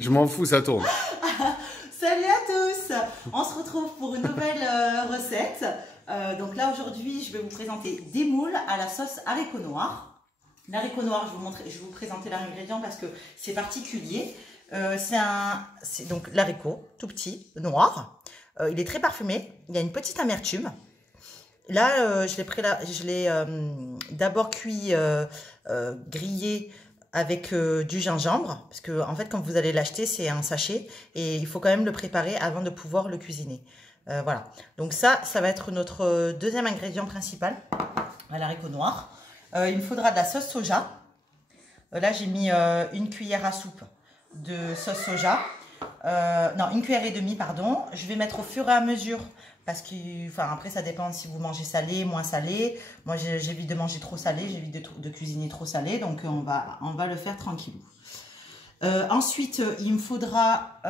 Je m'en fous, ça tourne. Salut à tous. On se retrouve pour une nouvelle recette. Donc là aujourd'hui, je vais vous présenter des moules à la sauce haricot noir. L'haricot noir, je vais vous présenter l'ingrédient parce que c'est particulier. C'est donc l'haricot, tout petit, noir. Il est très parfumé. Il y a une petite amertume. Là, je l'ai d'abord cuit, grillé avec du gingembre. Parce que, en fait, quand vous allez l'acheter, c'est un sachet. Et il faut quand même le préparer avant de pouvoir le cuisiner. Voilà. Donc ça va être notre deuxième ingrédient principal à l'haricot noir. Il me faudra de la sauce soja. Là, j'ai mis une cuillère à soupe de sauce soja. Non, une cuillère et demie, pardon. Je vais mettre au fur et à mesure parce que, enfin, après, ça dépend si vous mangez salé, moins salé. Moi, j'évite de manger trop salé, j'évite de cuisiner trop salé. Donc, on va le faire tranquillou. Ensuite, il me faudra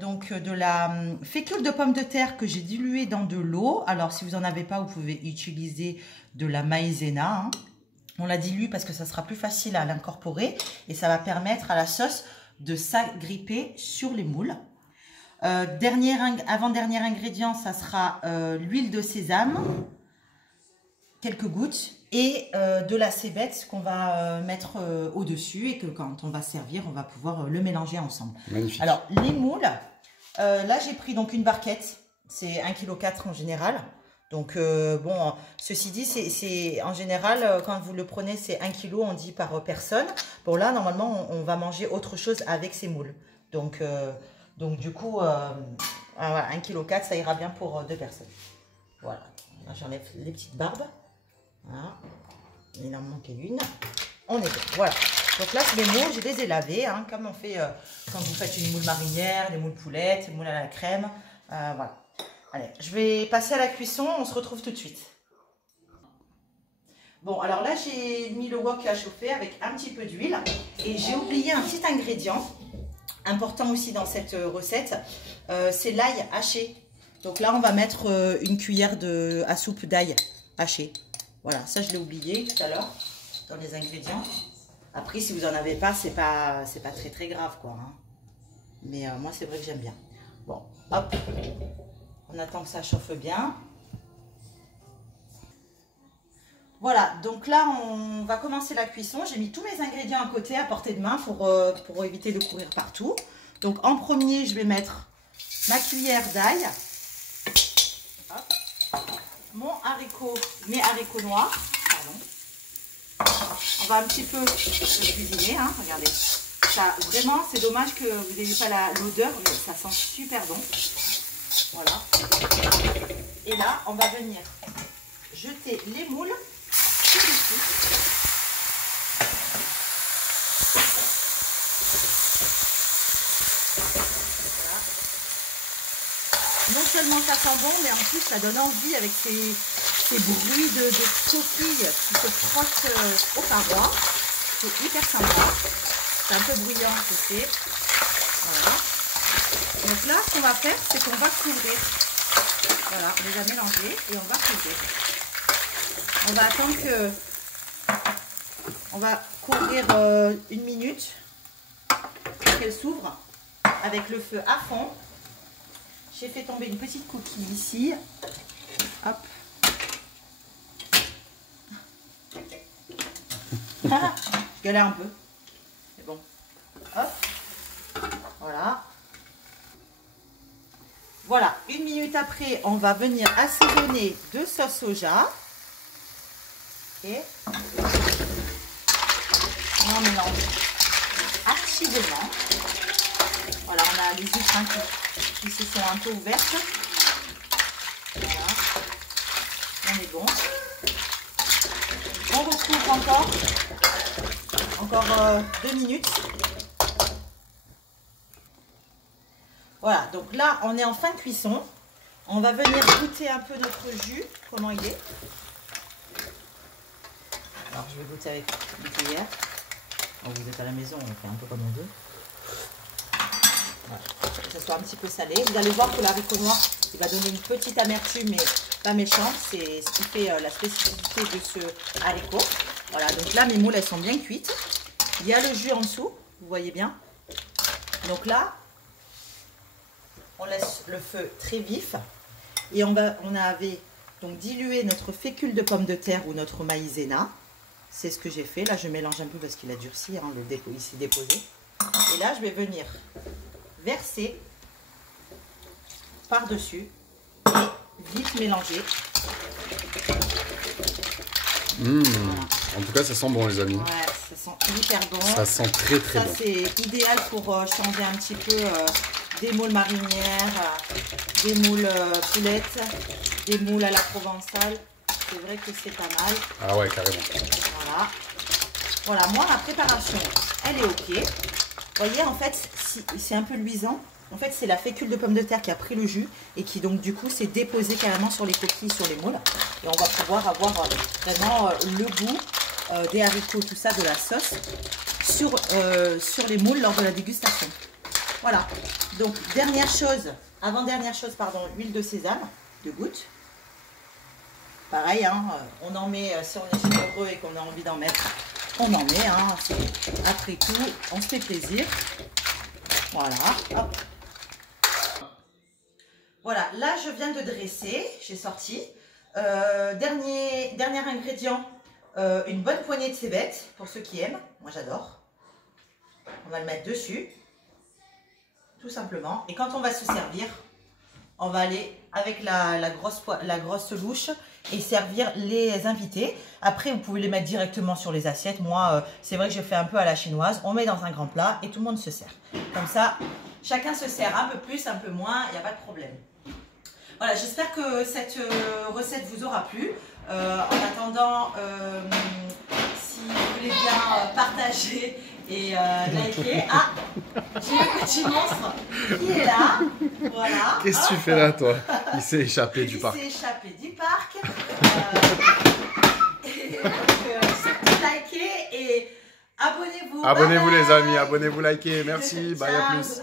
donc de la fécule de pomme de terre que j'ai diluée dans de l'eau. Alors, si vous n'en avez pas, vous pouvez utiliser de la maïzena. Hein. On la dilue parce que ça sera plus facile à l'incorporer et ça va permettre à la sauce de s'agripper sur les moules. Avant-dernier ingrédient, ça sera l'huile de sésame, quelques gouttes, et de la cébette qu'on va mettre au-dessus et que quand on va servir, on va pouvoir le mélanger ensemble. Magnifique. Alors, les moules, là j'ai pris donc une barquette, c'est 1,4 kg en général. Donc, bon, ceci dit, c'est en général, quand vous le prenez, c'est 1 kg, on dit par personne. Bon, là, normalement, on va manger autre chose avec ces moules. Donc du coup, 1,4 kg, ça ira bien pour 2 personnes. Voilà. Là, j'enlève les petites barbes. Voilà. Il en manquait une. On est bon. Voilà. Donc là, les moules, je les ai lavés, hein, comme on fait quand vous faites une moule marinière, des moules poulettes, des moules à la crème. Voilà. Allez, je vais passer à la cuisson, on se retrouve tout de suite. Bon, alors là, j'ai mis le wok à chauffer avec un petit peu d'huile. Et j'ai oublié un petit ingrédient, important aussi dans cette recette, c'est l'ail haché. Donc là, on va mettre une cuillère à soupe d'ail haché. Voilà, ça je l'ai oublié tout à l'heure dans les ingrédients. Après, si vous n'en avez pas, c'est pas très grave, quoi. Hein. Mais moi, c'est vrai que j'aime bien. Bon, hop. On attend que ça chauffe bien. Voilà, donc là, on va commencer la cuisson. J'ai mis tous mes ingrédients à côté, à portée de main, pour éviter de courir partout. Donc, en premier, je vais mettre ma cuillère d'ail. Mes haricots noirs. Pardon. On va un petit peu le cuisiner, hein, regardez. Ça, vraiment, c'est dommage que vous n'ayez pas l'odeur, mais ça sent super bon. Voilà. Et là, on va venir jeter les moules dessus. Voilà. Non seulement ça sent bon, mais en plus ça donne envie avec ces bruits de coquilles qui se frottent aux parois. C'est hyper sympa. C'est un peu bruyant, je sais. Voilà. Donc là, ce qu'on va faire, c'est qu'on va couvrir. Voilà, on les a mélangés et on va couvrir. On va attendre que... On va couvrir 1 minute pour qu'elle s'ouvre avec le feu à fond. J'ai fait tomber une petite coquille ici. Hop. Je galère un peu. C'est bon. Hop. Voilà. Voilà, 1 minute après, on va venir assaisonner de sauce soja. Et on mélange activement. Voilà, on a les huîtres hein, qui se sont un peu ouvertes. Voilà, on est bon. On recouvre encore 2 minutes. Voilà, donc là, on est en fin de cuisson. On va venir goûter un peu notre jus, comment il est. Alors, je vais goûter avec une cuillère. Bon, vous êtes à la maison, on fait un peu comme on veut. Voilà, que ça soit un petit peu salé. Vous allez voir que l'haricot noir, il va donner une petite amertume, mais pas méchante. C'est ce qui fait la spécificité de ce haricot. Voilà, donc là, mes moules, elles sont bien cuites. Il y a le jus en dessous, vous voyez bien. Donc là, on laisse le feu très vif et on avait donc dilué notre fécule de pomme de terre ou notre maïzena. C'est ce que j'ai fait. Là, je mélange un peu parce qu'il a durci, hein, il s'est déposé. Et là, je vais venir verser par-dessus et vite mélanger. Voilà. En tout cas, ça sent bon, les amis. Ouais, ça sent hyper bon. Ça sent très très bon. Ça, c'est idéal pour changer un petit peu des moules marinières, des moules poulettes, des moules à la provençale. C'est vrai que c'est pas mal. Ah ouais, carrément. Voilà. Voilà, moi, ma préparation, elle est OK. Vous voyez, en fait, c'est un peu luisant. En fait, c'est la fécule de pomme de terre qui a pris le jus et qui, donc, du coup, s'est déposée carrément sur les coquilles, sur les moules. Et on va pouvoir avoir vraiment le goût des haricots, tout ça, de la sauce sur les moules lors de la dégustation. Voilà. Donc, avant-dernière chose, pardon, l'huile de sésame, 2 gouttes. Pareil, hein, on en met, si on est généreux et qu'on a envie d'en mettre, on en met. Hein, après tout, on se fait plaisir. Voilà, hop. Voilà, là je viens de dresser, j'ai sorti. Dernier ingrédient, une bonne poignée de cébettes, pour ceux qui aiment. Moi j'adore. On va le mettre dessus, tout simplement. Et quand on va se servir, on va aller avec la grosse louche et servir les invités. Après, vous pouvez les mettre directement sur les assiettes. Moi, c'est vrai que je fais un peu à la chinoise. On met dans un grand plat et tout le monde se sert. Comme ça, chacun se sert un peu plus, un peu moins, il n'y a pas de problème. Voilà, j'espère que cette recette vous aura plu. En attendant, si vous voulez bien partager et liker. Ah, j'ai un petit monstre qui est là. Voilà. Qu'est-ce que tu fais là, toi? Il s'est échappé du parc. Il s'est échappé du parc. Et donc, surtout likez et abonnez-vous. Abonnez-vous, les amis. Abonnez-vous, likez. Merci. Bye, à plus.